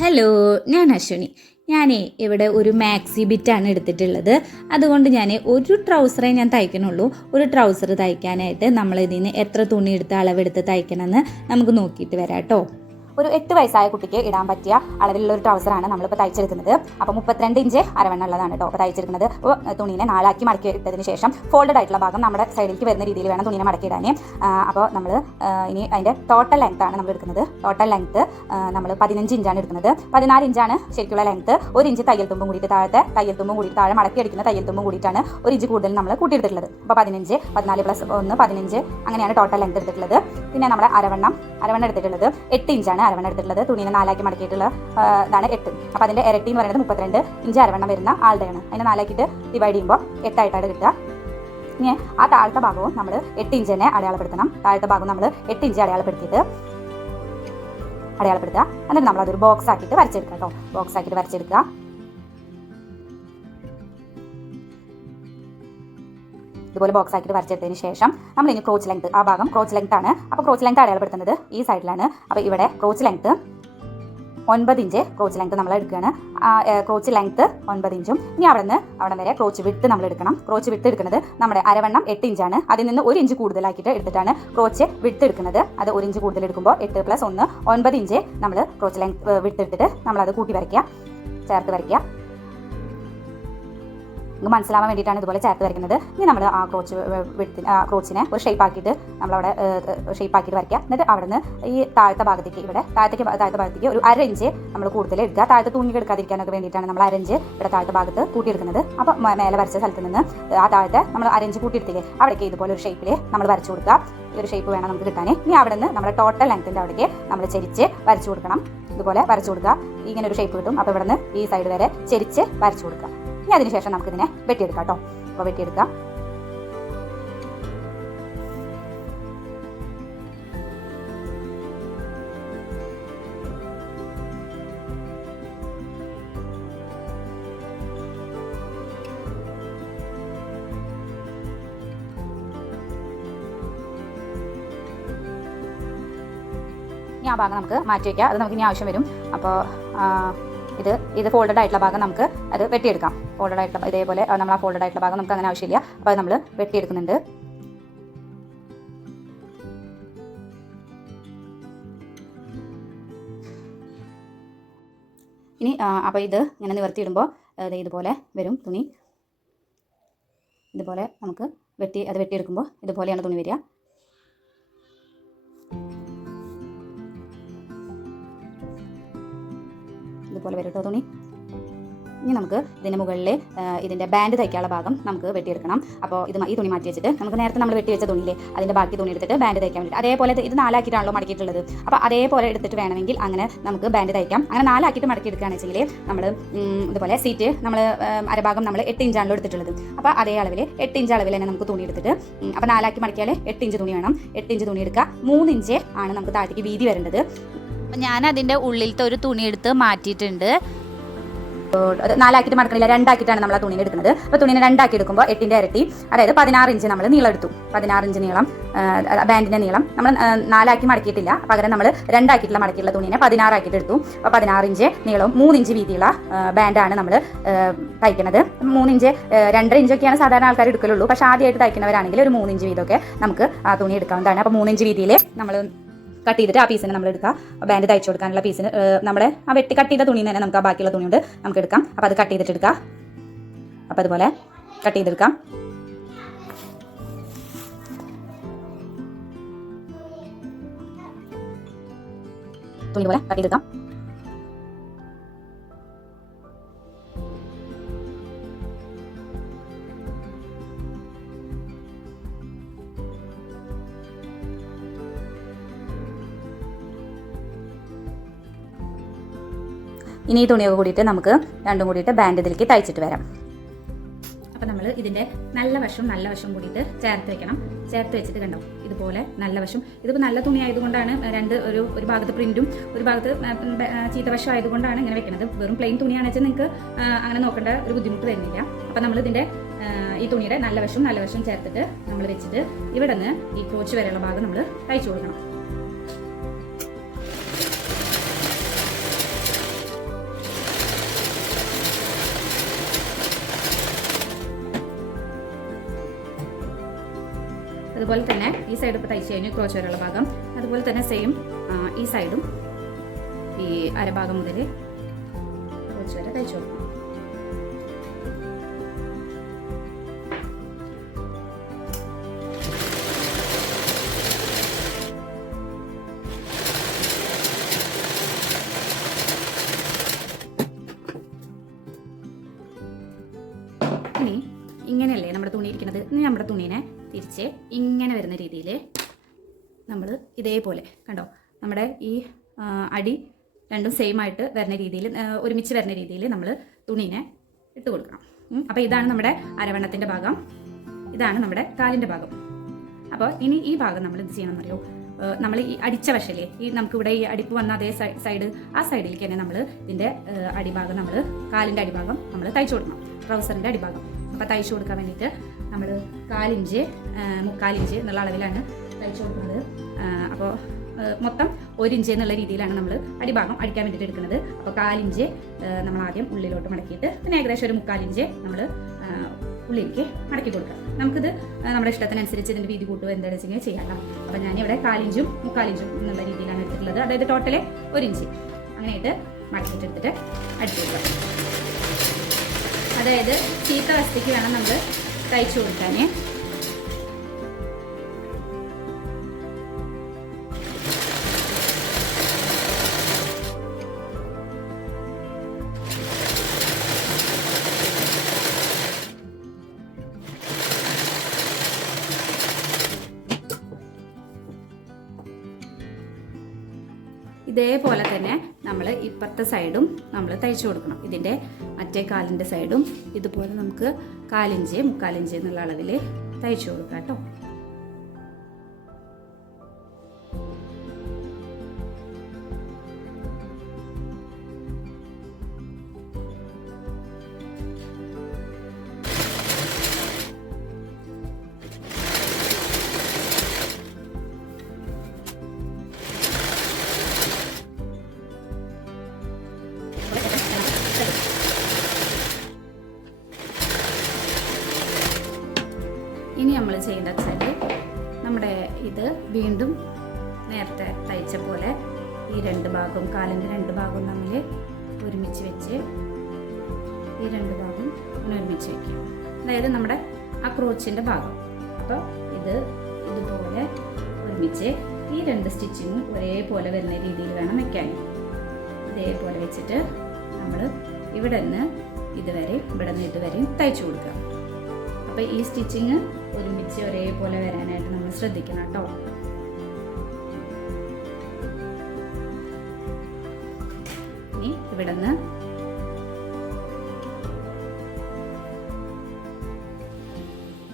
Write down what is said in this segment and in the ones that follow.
Hello ഞാൻ അശ്വിനി. ഞാൻ ഇവിടെ ഒരു മാക്സി ബിറ്റാണ് എടുത്തിട്ടുള്ളത്. അതുകൊണ്ട് ഞാൻ ഒരു ട്രൗസറേ ഞാൻ തയ്ക്കണുള്ളൂ. ഒരു ട്രൗസർ തയ്ക്കാനായിട്ട് നമ്മൾ ഇതിന് എത്ര തുണി എടുത്ത് അളവെടുത്ത് തയ്ക്കണമെന്ന് നമുക്ക് നോക്കിയിട്ട് വരാം കേട്ടോ ഒരു എട്ട് വയസ്സായ കുട്ടിക്ക് ഇടാൻ പറ്റിയ അളവിലുള്ള ഒരു ട്രൗസറാണ് നമ്മളിപ്പോൾ തയ്ച്ചെടുക്കുന്നത്. അപ്പോൾ മുപ്പത്തിരണ്ട് ഇഞ്ച് അരവണ്ണ ഉള്ളതാണ് കേട്ടോ അപ്പോൾ തയ്ച്ചെടുക്കുന്നത്. അപ്പോൾ തുണീനെ നാലാക്കി മടക്കി ഇട്ടതിന് ശേഷം ഫോൾഡഡ് ആയിട്ടുള്ള ഭാഗം നമ്മുടെ സൈഡിലേക്ക് വരുന്ന രീതിയിൽ വേണം തുണീനെ മടക്കി ഇടാൻ അപ്പോൾ നമ്മൾ ഇനി അതിന്റെ ടോട്ടൽ ലെങ്ത് ആണ് നമ്മൾ എടുക്കുന്നത്. ടോട്ടൽ ലെങ്ത് നമ്മൾ പതിനഞ്ച് ഇഞ്ചാണ് എടുക്കുന്നത്. പതിനാല് ഇഞ്ചാണ് ശരിക്കുള്ള ലെങ്ത് ഒരു ഇഞ്ച് തയ്യൽ തുമ്പും കൂടിയിട്ട് താഴത്തെ തയ്യൽ തുമ്പും കൂടിയിട്ട് താഴെ മടക്കി അടിക്കുന്ന തയ്യൽ തുമ്പും കൂടിയിട്ടാണ് ഒരു ഇഞ്ച് കൂടുതൽ നമ്മൾ കൂട്ടിയെടുത്തിട്ടുള്ളത്. അപ്പോൾ പതിനഞ്ച് പതിനാല് പ്ലസ് ഒന്ന് പതിനഞ്ച് അങ്ങനെയാണ് ടോട്ടൽ ലെങ്ത് എടുത്തിട്ടുള്ളത്. പിന്നെ നമ്മുടെ അരവണ്ണം അരവണ്ണം എടുത്തിട്ടുള്ളത് എട്ട് ഇഞ്ചാണ്. അരവണ്ണം എടുത്തിട്ടുള്ളത്. തുണീനെ നാലാക്കി മടക്കിയിട്ടുള്ള ഇതാണ് എട്ട്. അപ്പോൾ അതിന്റെ ഇരട്ടി എന്ന് പറയുന്നത് മുപ്പത്തിരണ്ട്. ഇഞ്ച് അരവണ്ണം വരുന്ന ആളുടെയാണ്. അതിനെ നാലാക്കിയിട്ട് ഡിവൈഡ് ചെയ്യുമ്പോൾ എട്ടായിട്ടാണ് കിട്ടുക. ഇനി ആ താഴത്തെ ഭാഗവും നമ്മൾ എട്ട് ഇഞ്ച് തന്നെ അടയാളപ്പെടുത്തണം. താഴത്തെ ഭാഗം നമ്മൾ എട്ട് ഇഞ്ച് അടയാളപ്പെടുത്തിയിട്ട് അടയാളപ്പെടുത്തുക. എന്നിട്ട് നമ്മൾ അതൊരു ബോക്സ് ആക്കിയിട്ട് വരച്ചെടുക്കുക കേട്ടോ. ബോക്സ് ആക്കിയിട്ട് വരച്ചെടുക്കുക. ഇതുപോലെ ബോക്സ് ആക്കിയിട്ട് വരച്ചെടുത്തതിന് ശേഷം നമ്മൾ ഇനി ക്രോച്ച് ലെങ്ത് ആ ഭാഗം ക്രോച്ച് ലെങ്ത് ആണ്. അപ്പോൾ ക്രോച്ച് ലെങ്ത് അടയാളപ്പെടുത്തുന്നത് ഈ സൈഡിലാണ് അപ്പോൾ ഇവിടെ ക്രോച്ച് ലെങ്ത് ഒൻപത് ഇഞ്ച് ക്രോച്ച് ലെങ്ത് നമ്മൾ എടുക്കുകയാണ്. ക്രോച്ച് ലെങ്ത് ഒൻപത് ഇഞ്ചും. ഇനി അവിടെ നിന്ന് അവിടെ വരെ ക്രോച്ച് വിട്ട് നമ്മൾ എടുക്കണം. ക്രോച്ച് വിട്ട് എടുക്കുന്നത് നമ്മുടെ അരവണ്ണം എട്ട് ഇഞ്ചാണ്. അതിൽ നിന്ന് ഒരു ഇഞ്ച് കൂടുതലാക്കിയിട്ട് എടുത്തിട്ടാണ് ക്രോച്ച് വിട്ട് എടുക്കുന്നത്. അത് ഒരു ഇഞ്ച് കൂടുതൽ എടുക്കുമ്പോൾ എട്ട് പ്ലസ് ഒന്ന് ഒൻപത് ഇഞ്ച് നമ്മൾ ക്രോച്ച് ലെങ്ത് വിട്ടെടുത്തിട്ട് നമ്മളത് കൂട്ടി വരയ്ക്കുക. ചേർത്ത് വരയ്ക്കുക. നിങ്ങൾക്ക് മനസ്സിലാവാൻ വേണ്ടിയിട്ടാണ് ഇതുപോലെ ചേർത്ത് വരയ്ക്കുന്നത്. ഇനി നമ്മൾ ആ ക്രോച്ച് വെടുത്തിന് ആ ക്രോച്ചിനെ ഒരു ഷേപ്പ് ആക്കിയിട്ട് നമ്മളവിടെ ഷേപ്പ് ആക്കിയിട്ട് വരയ്ക്കുക. എന്നിട്ട് അവിടെ നിന്ന് ഈ താഴത്തെ ഭാഗത്തേക്ക് ഇവിടെ താഴത്തേക്ക് താഴത്തെ ഭാഗത്തേക്ക് ഒരു അര ഇഞ്ച് നമ്മൾ കൂടുതൽ എടുക്കുക. താഴത്തെ തുണി എടുക്കാതിരിക്കാനൊക്കെ വേണ്ടിയിട്ടാണ് നമ്മൾ അരഞ്ച് ഇവിടെ താഴത്തെ ഭാഗത്ത് കൂട്ടിയെടുക്കുന്നത്. അപ്പോൾ മേലെ വരച്ച സ്ഥലത്ത് നിന്ന് ആ താഴത്തെ നമ്മൾ അരഞ്ച് കൂട്ടിയെടുത്തില്ലേ അവിടേക്ക് ഇതുപോലെ ഒരു ഷേപ്പിൽ നമ്മൾ വരച്ചു കൊടുക്കുക. ഈ ഒരു ഷേപ്പ് വേണം നമുക്ക് കിട്ടാൻ ഇനി അവിടെ നിന്ന് നമ്മുടെ ടോട്ടൽ ലെങ്ത്തിന്റെ അവിടേക്ക് നമ്മൾ ചെരിച്ച് വരച്ചു കൊടുക്കണം. ഇതുപോലെ വരച്ചു കൊടുക്കുക. ഇങ്ങനെ ഒരു ഷേപ്പ് കിട്ടും. അപ്പോൾ ഇവിടെ നിന്ന് ഈ സൈഡ് വരെ ചെരിച്ച് വരച്ചു കൊടുക്കുക. ഇനി അതിനുശേഷം നമുക്ക് ഇതിനെ വെട്ടിയെടുക്കാം കേട്ടോ. അപ്പോൾ വെട്ടിയെടുക്കാം ഭാഗം നമുക്ക് മാറ്റി വയ്ക്കാം അത് നമുക്ക് ഇനി ആവശ്യം വരും. അപ്പോൾ ഇത് ഇത് ഫോൾഡഡ് ആയിട്ടുള്ള ഭാഗം നമുക്ക് അത് വെട്ടിയെടുക്കാം. ഫോൾഡഡ് ആയിട്ടുള്ള ഇതേപോലെ നമ്മൾ ആ ഫോൾഡഡ് ആയിട്ടുള്ള ഭാഗം നമുക്ക് അങ്ങനെ ആവശ്യമില്ല. അപ്പോൾ അത് നമ്മൾ വെട്ടിയെടുക്കുന്നുണ്ട്. ഇനി അപ്പോൾ ഇത് ഇങ്ങനെ നിവർത്തിയിടുമ്പോൾ അത് ഇതുപോലെ വരും തുണി. ഇതുപോലെ നമുക്ക് വെട്ടി അത് വെട്ടിയെടുക്കുമ്പോൾ ഇതുപോലെയാണ് തുണി വരിക. ഇതുപോലെ വരും കേട്ടോ തുണി ഇനി നമുക്ക് ഇതിന് മുകളിൽ ഇതിന്റെ ബാൻഡ് തയ്ക്കാനുള്ള ഭാഗം നമുക്ക് വെട്ടിയെടുക്കണം. അപ്പോൾ ഇത് ഈ തുണി മാറ്റി വെച്ചിട്ട് നമുക്ക് നേരത്തെ നമ്മൾ വെട്ടി വെച്ച തുണിയില്ലേ അതിന്റെ ബാക്കി തുണി എടുത്തിട്ട് ബാൻഡ് തയ്ക്കാൻ വേണ്ടി അതേപോലെ ഇത് നാലാക്കിയിട്ടാണല്ലോ മടക്കിയിട്ടുള്ളത്. അപ്പോൾ അതേപോലെ എടുത്തിട്ട് വേണമെങ്കിൽ അങ്ങനെ നമുക്ക് ബാൻഡ് തയ്ക്കാം. അങ്ങനെ നാലാക്കിയിട്ട് മടക്കി എടുക്കുകയാണെന്ന് വെച്ചെങ്കിൽ നമ്മൾ ഇതുപോലെ സീറ്റ് നമ്മൾ അരഭാഗം നമ്മൾ എട്ട് ഇഞ്ചാണല്ലോ എടുത്തിട്ടുള്ളത്. അപ്പോൾ അതേ അളവിൽ എട്ട് ഇഞ്ച് അളവിൽ തന്നെ നമുക്ക് തുണി എടുത്തിട്ട് അപ്പോൾ നാലാക്കി മടക്കിയാൽ എട്ട് ഇഞ്ച് തുണി വേണം. എട്ട് ഇഞ്ച് തുണി എടുക്കുക. മൂന്ന് ഇഞ്ച് ആണ് നമുക്ക് താഴത്തേക്ക് വീതി വരേണ്ടത്. അപ്പം ഞാൻ അതിന്റെ ഉള്ളിലത്തെ ഒരു തുണി എടുത്ത് മാറ്റിയിട്ടുണ്ട്. നാലാക്കിയിട്ട് മടക്കണില്ല രണ്ടാക്കിയിട്ടാണ് നമ്മൾ ആ തുണിനെ എടുക്കുന്നത്. അപ്പോൾ തുണിനെ രണ്ടാക്കി എടുക്കുമ്പോൾ എട്ടിന്റെ ഇരട്ടി അതായത് പതിനാറ് ഇഞ്ച് നമ്മൾ നീളം എടുത്തു. പതിനാറ് ഇഞ്ച് നീളം ബാൻഡിന്റെ നീളം. നമ്മൾ നാലാക്കി മടക്കിയിട്ടില്ല. പകരം നമ്മൾ രണ്ടാക്കിയിട്ടുള്ള മടക്കിയിട്ടുള്ള തുണിനെ പതിനാറാക്കിയിട്ട് എടുത്തു. അപ്പോൾ പതിനാറ് ഇഞ്ച് നീളവും മൂന്നിഞ്ച് വീതിയുള്ള ബാൻഡാണ് നമ്മൾ തയ്ക്കുന്നത് മൂന്നിഞ്ച് രണ്ടര ഇഞ്ചൊക്കെയാണ് സാധാരണ ആൾക്കാർ എടുക്കലുള്ളൂ. പക്ഷേ ആദ്യമായിട്ട് തയ്ക്കുന്നവരാണെങ്കിൽ ഒരു മൂന്നിഞ്ച് വീതമൊക്കെ നമുക്ക് ആ തുണി എടുക്കാവുന്നതാണ്. അപ്പോൾ മൂന്നിഞ്ച് വീതിയിൽ നമ്മൾ കട്ട് ചെയ്തിട്ട് ആ പീസിനെ നമ്മൾ എടുക്കുക ബാൻഡ് തയ്ച്ചു കൊടുക്കാനുള്ള പീസിന് നമ്മുടെ ആ വെട്ടി കട്ട് ചെയ്ത തുണി തന്നെ നമുക്ക് ആ ബാക്കിയുള്ള തുണി കൊണ്ട് നമുക്ക് എടുക്കാം. അപ്പോൾ അത് കട്ട് ചെയ്തിട്ട് എടുക്കാം. അപ്പോൾ അതുപോലെ കട്ട് ചെയ്തെടുക്കാം. തുണി പോലെ കട്ട് ചെയ്തെടുക്കാം. ഇനി ഈ തുണിയൊക്കെ കൂടിയിട്ട് നമുക്ക് രണ്ടും കൂടിയിട്ട് ബാൻഡ് ഇതിലേക്ക് തയ്ച്ചിട്ട് വരാം. അപ്പോൾ നമ്മൾ ഇതിന്റെ നല്ല വശം നല്ല വശം കൂടിയിട്ട് ചേർത്ത് വെക്കണം. ചേർത്ത് വെച്ചിട്ട് കണ്ടോ? ഇതുപോലെ നല്ല വശം ഇതിപ്പോൾ നല്ല തുണി ആയതുകൊണ്ടാണ് രണ്ട് ഒരു ഒരു ഭാഗത്ത് പ്രിന്റും ഒരു ഭാഗത്ത് ചീത്ത വശം ആയതുകൊണ്ടാണ് ഇങ്ങനെ വെക്കുന്നത് വെറും പ്ലെയിൻ തുണിയാണെന്ന് വെച്ചാൽ നിങ്ങൾക്ക് അങ്ങനെ നോക്കേണ്ട ഒരു ബുദ്ധിമുട്ട് വരുന്നില്ല. അപ്പോൾ നമ്മൾ ഇതിന്റെ ഈ തുണിയുടെ നല്ല വശം നല്ല വശം ചേർത്തിട്ട് നമ്മൾ വെച്ചിട്ട് ഇവിടെ നിന്ന് ഈ കോച്ച് വരെയുള്ള ഭാഗം നമ്മൾ തയ്ച്ചു കൊടുക്കണം. അതുപോലെ തന്നെ ഈ സൈഡ് ഇപ്പോൾ തയ്ച്ച് കഴിഞ്ഞു ക്രോച്ച് വരെയുള്ള ഭാഗം. അതുപോലെ തന്നെ സെയിം ഈ സൈഡും ഈ അരഭാഗം മുതൽ ക്രോച്ച് വരെ തയ്ച്ചു കൊടുക്കണം ഇനി ഇങ്ങനെയല്ലേ നമ്മുടെ തുണി ഇരിക്കുന്നത്? ഇനി നമ്മുടെ തുണീനെ തിരിച്ച് ഇങ്ങനെ വരുന്ന രീതിയിൽ നമ്മൾ ഇതേപോലെ കണ്ടോ? നമ്മുടെ ഈ അടി രണ്ടും സെയിം ആയിട്ട് വരുന്ന രീതിയിൽ ഒരുമിച്ച് വരുന്ന രീതിയിൽ നമ്മൾ തുണീനെ ഇട്ട് കൊടുക്കണം. അപ്പോൾ ഇതാണ് നമ്മുടെ അരവണ്ണത്തിന്റെ ഭാഗം. ഇതാണ് നമ്മുടെ കാലിന്റെ ഭാഗം. അപ്പോൾ ഇനി ഈ ഭാഗം നമ്മൾ എന്ത് ചെയ്യണം എന്നറിയോ? നമ്മൾ ഈ അടിച്ച വശല്ലേ ഈ നമുക്കിവിടെ ഈ അടിപ്പ് വന്ന അതേ സൈഡ് ആ സൈഡിലേക്ക് തന്നെ നമ്മൾ ഇതിന്റെ അടിഭാഗം നമ്മൾ കാലിന്റെ അടിഭാഗം നമ്മൾ തയ്ച്ചു കൊടുക്കണം. ട്രൗസറിന്റെ അടിഭാഗം. അപ്പോൾ തയ്ച്ചു കൊടുക്കാൻ വേണ്ടിയിട്ട് നമ്മൾ കാലിഞ്ച് മുക്കാലിഞ്ച് എന്നുള്ള അളവിലാണ് തയ്ച്ചു കൊടുക്കുന്നത്. അപ്പോൾ മൊത്തം ഒരിഞ്ച് എന്നുള്ള രീതിയിലാണ് നമ്മൾ അടിഭാഗം അടിക്കാൻ വേണ്ടിയിട്ട് എടുക്കുന്നത്. അപ്പോൾ കാലിഞ്ച് നമ്മൾ ആദ്യം ഉള്ളിലോട്ട് മടക്കിയിട്ട് പിന്നെ ഏകദേശം ഒരു മുക്കാലിഞ്ച് നമ്മൾ ഉള്ളിലേക്ക് മടക്കി കൊടുക്കുക. നമുക്കിത് നമ്മുടെ ഇഷ്ടത്തിനനുസരിച്ച് ഇതിന്റെ വീതി കൂട്ടുക എന്താണെന്ന് കഴിഞ്ഞാൽ ചെയ്യാം അപ്പോൾ ഞാനിവിടെ കാലിഞ്ചും മുക്കാലിഞ്ചും എന്നുള്ള രീതിയിലാണ് എടുത്തിട്ടുള്ളത്. അതായത് ടോട്ടൽ ഒരിഞ്ച്. അങ്ങനെയായിട്ട് മടക്കിയിട്ട് എടുത്തിട്ട് അടിച്ചു കൊടുക്കുക. അതായത് ചീത്ത വസ്തിക്ക് വേണം നമ്മൾ തയ്ച്ചു കൊടുക്കാൻ ഇപ്പുറത്തെ സൈഡും നമ്മൾ തയ്ച്ചു കൊടുക്കണം. ഇതിന്റെ മറ്റേ കാലിന്റെ സൈഡും ഇതുപോലെ നമുക്ക് കാലിഞ്ച് മുക്കാലിഞ്ച് എന്നുള്ള അളവിൽ തയ്ച്ചു കൊടുക്കാം കേട്ടോ. ഇനി നമ്മൾ ചെയ്യേണ്ട വെച്ചാൽ നമ്മുടെ ഇത് വീണ്ടും നേരത്തെ തയ്ച്ച പോലെ ഈ രണ്ട് ഭാഗവും കാലിന്റെ രണ്ട് ഭാഗവും തമ്മിൽ ഒരുമിച്ച് വെച്ച് ഈ രണ്ട് ഭാഗം ഇങ്ങനെ ഒരുമിച്ച് വെക്കുക അതായത് നമ്മുടെ ആ ക്രോച്ചിന്റെ ഭാഗം. അപ്പോൾ ഇത് ഇതുപോലെ ഒരുമിച്ച് ഈ രണ്ട് സ്റ്റിച്ചിങ്ങും ഒരേപോലെ വരുന്ന രീതിയിൽ വേണം വെക്കാൻ. ഇതേപോലെ വെച്ചിട്ട് നമ്മൾ ഇവിടെ നിന്ന് ഇതുവരെ ഇവിടെ നിന്ന് ഇതുവരെയും തയ്ച്ചു കൊടുക്കുക. അപ്പോൾ ഈ സ്റ്റിച്ചിങ് ഒരുമിച്ച് ഒരേപോലെ വരാനായിട്ട് നമ്മൾ ശ്രദ്ധിക്കണം കേട്ടോ. ഇനി ഇവിടെ നിന്ന്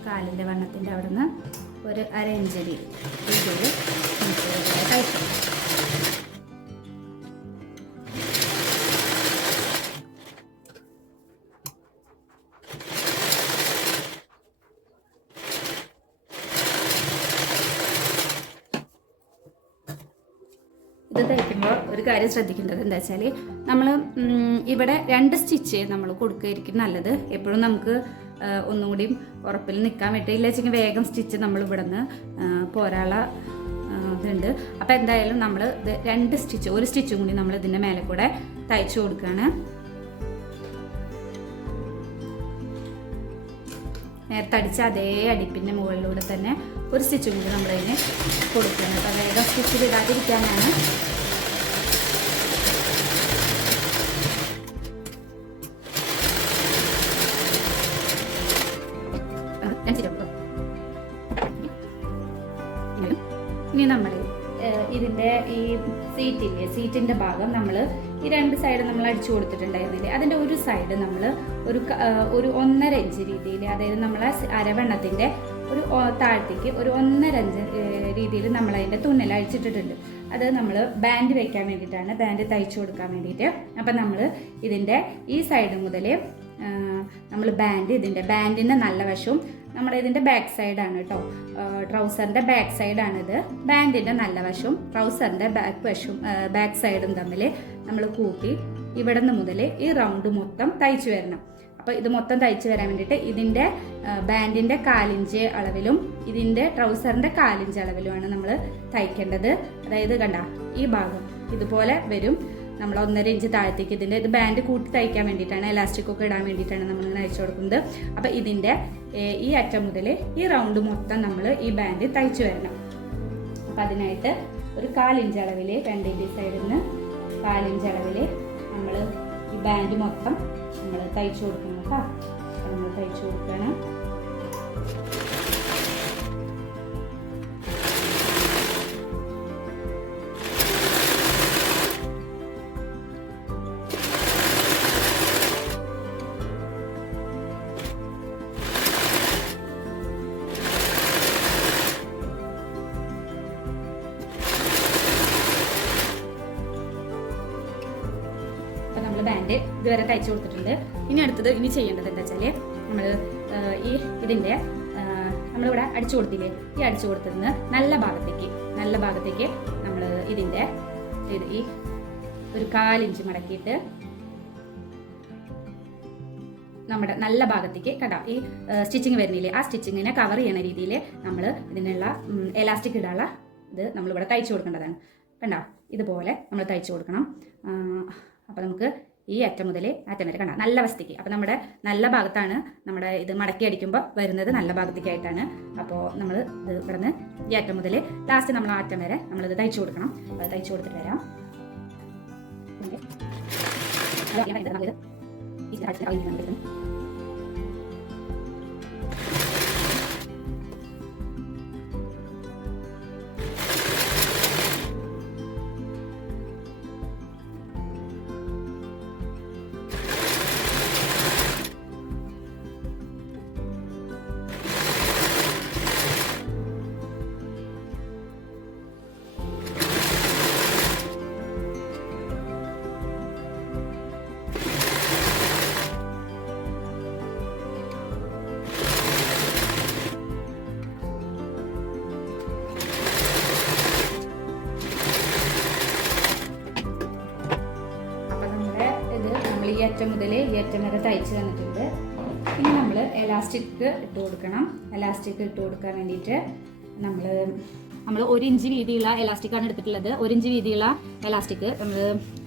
കാലിന്റെ വണ്ണത്തിന്റെ അവിടെ നിന്ന് ഒരു അര ഇഞ്ച് ഇത് തയ്ക്കുമ്പോൾ ഒരു കാര്യം ശ്രദ്ധിക്കേണ്ടത് എന്താ വെച്ചാൽ നമ്മൾ ഇവിടെ രണ്ട് സ്റ്റിച്ച് നമ്മൾ കൊടുക്കുകയായിരിക്കും നല്ലത്. എപ്പോഴും നമുക്ക് ഒന്നും കൂടിയും ഉറപ്പിൽ നിൽക്കാൻ പറ്റില്ല വെച്ചെങ്കിൽ വേഗം സ്റ്റിച്ച് നമ്മൾ ഇവിടെ നിന്ന് പോരാള ഇതുണ്ട്. അപ്പോൾ എന്തായാലും നമ്മൾ രണ്ട് സ്റ്റിച്ച് ഒരു സ്റ്റിച്ചും കൂടി നമ്മൾ ഇതിന്റെ മേലെ കൂടെ തയ്ച്ചു കൊടുക്കുകയാണ് നേരത്തെ അടിച്ച അതേ അടിപ്പിന്റെ മുകളിലൂടെ തന്നെ ഒരു സ്റ്റിച്ചും കൂടി നമ്മളതിന് കൊടുക്കുന്നത് അപ്പോൾ വേഗം സ്റ്റിച്ചിൽ ഇടാതിരിക്കാനാണ്. ഇനി നമ്മൾ ഇതിന്റെ ഈ സീറ്റിന്റെ സീറ്റിന്റെ ഭാഗം നമ്മൾ ഈ രണ്ട് സൈഡ് നമ്മൾ അടിച്ചു കൊടുത്തിട്ടുണ്ടായിരുന്നില്ലേ? അതിന്റെ ഒരു സൈഡ് നമ്മൾ ഒരു ഒരു ഒന്നര ഇഞ്ച് രീതിയിൽ അതായത് നമ്മൾ അരവെണ്ണത്തിന്റെ ഒരു താഴത്തേക്ക് ഒരു ഒന്നര ഇഞ്ച് രീതിയിൽ നമ്മൾ അതിന്റെ തുന്നൽ അഴിച്ചിട്ടിട്ടുണ്ട്. അത് നമ്മൾ ബാൻഡ് വയ്ക്കാൻ വേണ്ടിയിട്ടാണ് ബാൻഡ് തയ്ച്ചു കൊടുക്കാൻ വേണ്ടിയിട്ട്. അപ്പം നമ്മൾ ഇതിന്റെ ഈ സൈഡ് മുതൽ നമ്മൾ ബാൻഡ് ഇതിന്റെ ബാൻഡിന്റെ നല്ല വശവും നമ്മുടെ ഇതിന്റെ ബാക്ക് സൈഡാണ് കേട്ടോ ട്രൗസറിന്റെ ബാക്ക് സൈഡാണിത് ബാൻഡിന്റെ നല്ല വശവും ട്രൗസറിന്റെ ബാക്ക് വശവും ബാക്ക് സൈഡും തമ്മിൽ നമ്മൾ കൂട്ടി ഇവിടെ നിന്ന് മുതൽ ഈ റൗണ്ട് മൊത്തം തയ്ച്ചു വരണം. അപ്പോൾ ഇത് മൊത്തം തയ്ച്ചു വരാൻ വേണ്ടിയിട്ട് ഇതിന്റെ ബാൻഡിന്റെ കാലിഞ്ച് അളവിലും ഇതിന്റെ ട്രൗസറിന്റെ കാലിഞ്ച് അളവിലുമാണ് നമ്മൾ തയ്ക്കേണ്ടത്. അതായത് കണ്ട ഈ ഭാഗം ഇതുപോലെ വരും. നമ്മൾ ഒന്നര ഇഞ്ച് താഴത്തേക്ക് ഇതിന്റെ ഇത് ബാൻഡ് കൂട്ടി തയ്ക്കാൻ വേണ്ടിയിട്ടാണ് എലാസ്റ്റിക് ഒക്കെ ഇടാൻ വേണ്ടിയിട്ടാണ് നമ്മൾ ഇങ്ങനെ അയച്ചു കൊടുക്കുന്നത്. അപ്പോൾ ഇതിന്റെ ഈ അറ്റം മുതൽ ഈ റൗണ്ട് മൊത്തം നമ്മൾ ഈ ബാൻഡ് തയ്ച്ചു വരണം. അപ്പം അതിനായിട്ട് ഒരു കാലിഞ്ച് അളവിൽ രണ്ടിന്റെ സൈഡിൽ നിന്ന് കാലിഞ്ച് അളവിൽ നമ്മൾ ഈ ബാൻഡ് മൊത്തം നമ്മൾ തയ്ച്ചു കൊടുക്കണം കേട്ടോ. നമ്മൾ തയ്ച്ചു കൊടുക്കണം. ഇതുവരെ തയ്ച്ചു കൊടുത്തിട്ടുണ്ട്. ഇനി അടുത്തത് ഇനി ചെയ്യേണ്ടത് എന്താ വെച്ചാൽ നമ്മൾ ഈ ഇതിന്റെ നമ്മളിവിടെ അടിച്ചു കൊടുത്തില്ലേ? ഈ അടിച്ചു കൊടുത്തതിന് നല്ല ഭാഗത്തേക്ക് നല്ല ഭാഗത്തേക്ക് നമ്മൾ ഇതിന്റെ ഇത് ഈ ഒരു കാലിഞ്ച് മടക്കിയിട്ട് നമ്മുടെ നല്ല ഭാഗത്തേക്ക് കണ്ട ഈ സ്റ്റിച്ചിങ് വരുന്നില്ലേ? ആ സ്റ്റിച്ചിങ്ങിനെ കവർ ചെയ്യുന്ന രീതിയിൽ നമ്മൾ ഇതിനുള്ള എലാസ്റ്റിക് ഇടാനുള്ള ഇത് നമ്മളിവിടെ തയ്ച്ചു കൊടുക്കേണ്ടതാണ്. കണ്ടോ? ഇതുപോലെ നമ്മൾ തയ്ച്ചു കൊടുക്കണം. അപ്പോൾ നമുക്ക് ഈ അറ്റം മുതൽ അറ്റം വരെ കണ്ട നല്ല വസ്തിക്ക് അപ്പോൾ നമ്മുടെ നല്ല ഭാഗത്താണ് നമ്മുടെ ഇത് മടക്കി അടിക്കുമ്പോൾ വരുന്നത് നല്ല ഭാഗത്തേക്കായിട്ടാണ് അപ്പോൾ നമ്മൾ ഇത് ഇവിടുന്ന് ഈ അറ്റം മുതൽ ലാസ്റ്റ് നമ്മൾ ആ അറ്റം വരെ നമ്മളിത് തയ്ച്ചു കൊടുക്കണം അത് തയ്ച്ചു കൊടുത്തിട്ട് വരാം അറ്റം തന്നിട്ടുണ്ട്. പിന്നെ നമ്മൾ എലാസ്റ്റിക് ഇട്ട് കൊടുക്കണം. എലാസ്റ്റിക് ഇട്ട് കൊടുക്കാൻ വേണ്ടിയിട്ട് നമ്മൾ നമ്മൾ ഒരു ഇഞ്ച് വീതിയുള്ള എലാസ്റ്റിക്കാണ് എടുത്തിട്ടുള്ളത്. ഒരു ഇഞ്ച് വീതിയുള്ള എലാസ്റ്റിക് നമ്മൾ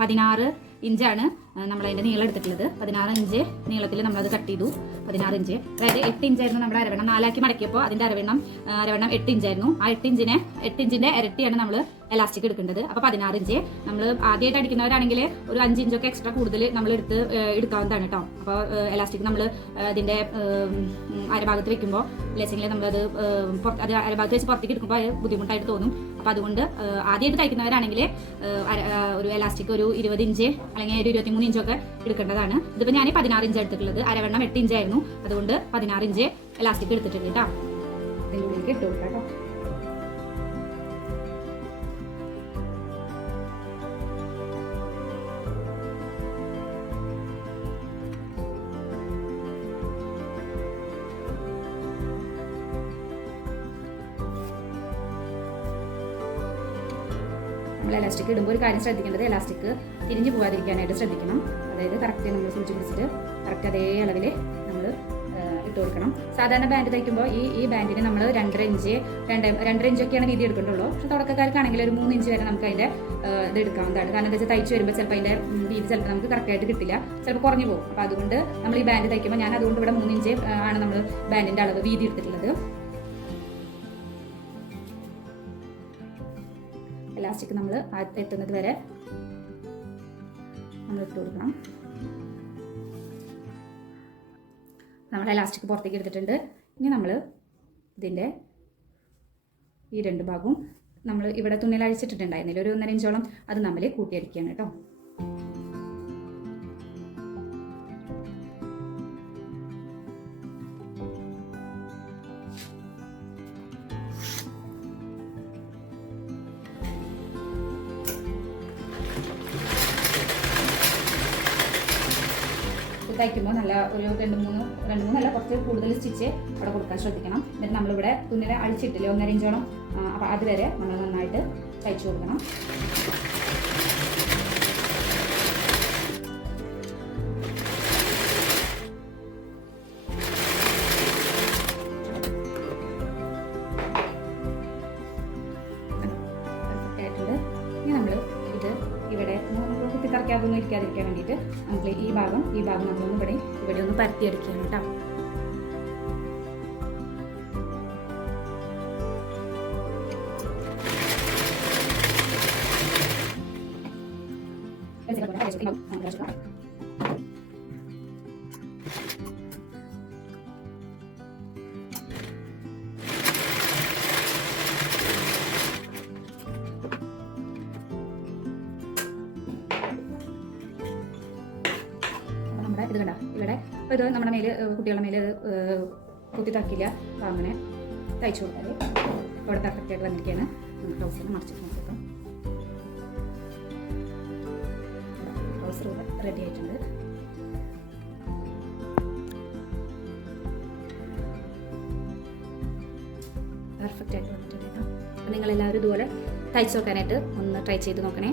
പതിനാറ് ഇഞ്ചാണ് നമ്മൾ അതിന്റെ നീളം എടുത്തിട്ടുള്ളത് പതിനാറ് ഇഞ്ച് നീളത്തിൽ നമ്മളത് കട്ട് ചെയ്തു. പതിനാറ് ഇഞ്ച്. അതായത് എട്ട് ഇഞ്ചായിരുന്നു നമ്മുടെ അരവണ്ണം. നാലാക്കി മടക്കിയപ്പോൾ അതിന്റെ അരവണ്ണം അരവെണ്ണം എട്ട് ഇഞ്ചായിരുന്നു. ആ എട്ട് ഇഞ്ചിനെ എട്ട് ഇഞ്ചിന്റെ ഇരട്ടിയാണ് നമ്മൾ എലാസ്റ്റിക് എടുക്കേണ്ടത്. അപ്പോൾ പതിനാറ് ഇഞ്ച്. നമ്മൾ ആദ്യമായിട്ട് അടിക്കുന്നവരാണെങ്കിൽ ഒരു അഞ്ച് ഇഞ്ചൊക്കെ എക്സ്ട്രാ കൂടുതൽ നമ്മൾ എടുത്ത് എടുക്കാവുന്നതാണ് കേട്ടോ. അപ്പോൾ എലാസ്റ്റിക് നമ്മൾ അതിന്റെ അരഭാഗത്ത് വെക്കുമ്പോൾ അല്ലെങ്കിൽ നമ്മളത് അത് അരഭാഗത്ത് വെച്ച് പുറത്തേക്ക് എടുക്കുമ്പോൾ അത് ബുദ്ധിമുട്ടായിട്ട് തോന്നും. അപ്പോൾ അതുകൊണ്ട് ആദ്യമായിട്ട് തയ്ക്കുന്നവരാണെങ്കിൽ ഒരു എലാസ്റ്റിക് ഒരു ഇരുപത് ഇഞ്ച് അല്ലെങ്കിൽ ഒരു ഇരുപത്തിമൂന്ന് ഇഞ്ചൊക്കെ എടുക്കേണ്ടതാണ്. ഇതിപ്പോൾ ഞാൻ പതിനാറ് ഇഞ്ച് എടുത്തിട്ടുള്ളത്. അരവണ്ണം എട്ട് ഇഞ്ചായിരുന്നു അതുകൊണ്ട് പതിനാറ് ഇഞ്ച് എലാസ്റ്റിക് എടുത്തിട്ടുണ്ട് കേട്ടോ. ഇതിന്റെ ഉള്ളിലേക്ക് ഇട്ട് കൊടുക്കാം കേട്ടോ. നമ്മൾ എലാസ്റ്റിക് ഇടുമ്പോൾ ഒരു കാര്യം ശ്രദ്ധിക്കേണ്ടത് എലാസ്റ്റിക് തിരിഞ്ഞു പോകാതിരിക്കാനായിട്ട് ശ്രദ്ധിക്കണം. അതായത് കറക്റ്റ് നമ്മൾ സൂചി പിടിച്ചിട്ട് കറക്റ്റ് അതേ അളവിൽ നമ്മൾ ഇട്ട് കൊടുക്കണം. സാധാരണ ബാൻഡ് തയ്ക്കുമ്പോൾ ഈ ഈ ബാൻഡിന് നമ്മൾ രണ്ടര ഇഞ്ച് രണ്ട് രണ്ടര ഇഞ്ചൊക്കെയാണ് വീതി എടുക്കേണ്ടുള്ളൂ പക്ഷെ തുടക്കക്കാർക്കാണെങ്കിൽ ഒരു മൂന്ന് ഇഞ്ച് വരെ നമുക്ക് അതിന്റെ ഇത് എടുക്കാവുന്നതാണ് കാരണം എന്താ വെച്ചാൽ തയ്ച്ച് വരുമ്പോൾ ചിലപ്പോൾ അതിന്റെ വീതി ചിലപ്പോൾ നമുക്ക് കറക്റ്റായിട്ട് കിട്ടില്ല. ചിലപ്പോൾ കുറഞ്ഞു പോകും. അപ്പോൾ അതുകൊണ്ട് നമ്മൾ ഈ ബാൻഡ് തയ്ക്കുമ്പോൾ ഞാൻ അതുകൊണ്ട് ഇവിടെ മൂന്ന് ഇഞ്ച് ആണ് നമ്മൾ ബാൻഡിന്റെ അളവ് വീതി എടുത്തിട്ടുള്ളത്. എലാസ്റ്റിക് നമ്മൾ എത്തുന്നത് വരെ നമ്മൾ ഇട്ട് കൊടുക്കണം. നമ്മൾ ലാസ്റ്റിക്ക് പുറത്തേക്ക് എടുത്തിട്ടുണ്ട്. ഇനി നമ്മൾ ഇതിന്റെ ഈ രണ്ട് ഭാഗവും നമ്മൾ ഇവിടെ തുണിയിൽ അഴിച്ചിട്ടിട്ടുണ്ടായിരുന്നില്ല. ഒരു ഒന്നര ഇഞ്ചോളം അത് നമ്മൾ കൂട്ടിയടിക്കുകയാണ് കേട്ടോ. തയ്ക്കുമ്പോൾ നല്ല ഒരു രണ്ട് മൂന്ന് രണ്ട് മൂന്നല്ല കുറച്ച് കൂടുതൽ സ്റ്റിച്ച് അവിടെ കൊടുക്കാൻ ശ്രദ്ധിക്കണം. എന്നിട്ട് നമ്മളിവിടെ തുന്നിനെ അഴിച്ചിട്ടില്ലേ ഒന്നര ഇഞ്ചോളം അപ്പോൾ അതുവരെ നമ്മൾ നന്നായിട്ട് തയ്ച്ചു കൊടുക്കണം. ഭാഗമൊന്നും ഇരിക്കാതിരിക്കാൻ വേണ്ടിയിട്ട് നമുക്ക് ഈ ഭാഗം ഈ ഭാഗം നമ്മളൊന്നും ഇവിടെ ഇവിടെ ഒന്ന് പരത്തിയെടുക്കുകയാണ് കേട്ടോ. ഇത് കണ്ട? ഇവിടെ ഇത് നമ്മുടെ മേൽ കുട്ടികളുടെ മേൽ കുത്തി തക്കില്ല അങ്ങനെ തയ്ച്ചു കൊടുത്താൽ ഇവിടെ പെർഫെക്റ്റ് ആയിട്ട് വന്നിരിക്കുകയാണ് ട്രൗസർ മറിച്ചിട്ട് നോക്കാം ട്രൗസർ റെഡി ആയിട്ടുണ്ട്. പെർഫെക്റ്റ് ആയിട്ട് വന്നിട്ടുണ്ട് കേട്ടോ. എല്ലാവരും നിങ്ങളെല്ലാവരും ഇതുപോലെ തയ്ച്ചു നോക്കാനായിട്ട് ഒന്ന് ട്രൈ ചെയ്ത് നോക്കണേ.